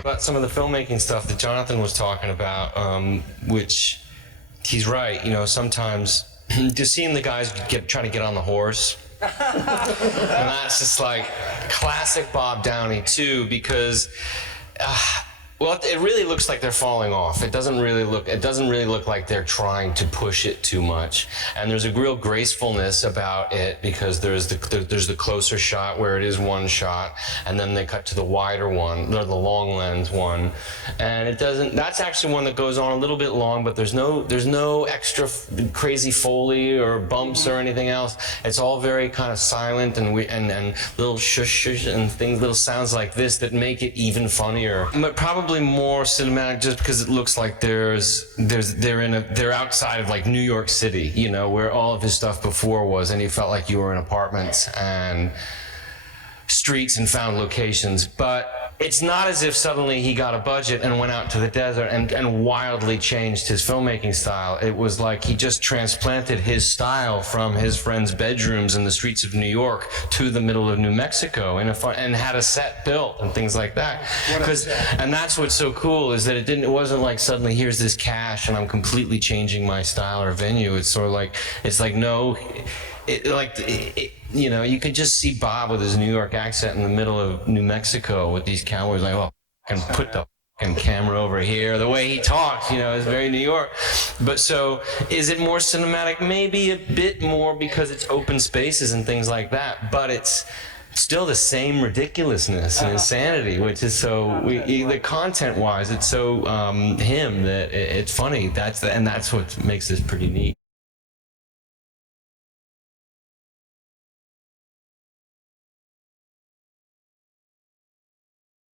About some of the filmmaking stuff that Jonathan was talking about, which he's right. You know, sometimes just seeing the guys trying to get on the horse, and that's just like classic Bob Downey too, because. Well, it really looks like they're falling off. It doesn't really look like they're trying to push it too much. And there's a real gracefulness about it because there's the closer shot where it is one shot, and then they cut to the wider one, or the long lens one. And it doesn't. That's actually one that goes on a little bit long, but there's no extra crazy Foley or bumps or anything else. It's all very kind of silent and little shush shush and things, little sounds like this that make it even funnier. But probably more cinematic just because it looks like they're outside of like New York City, you know, where all of his stuff before was, and he felt like you were in apartments and streets and found locations. But it's not as if suddenly he got a budget and went out to the desert and wildly changed his filmmaking style. It was like he just transplanted his style from his friends' bedrooms in the streets of New York to the middle of New Mexico and had a set built and things like that. And that's what's so cool is that it wasn't like suddenly here's this cash and I'm completely changing my style or venue. It's sort of like, no, you know, you could just see Bob with his New York accent in the middle of New Mexico with these cowboys like, oh, and put the camera over here. The way he talks, you know, is very New York. But so, is it more cinematic? Maybe a bit more because it's open spaces and things like that. But it's still the same ridiculousness and insanity, which is so, the content-wise, it's so him that it's funny. That's what makes this pretty neat.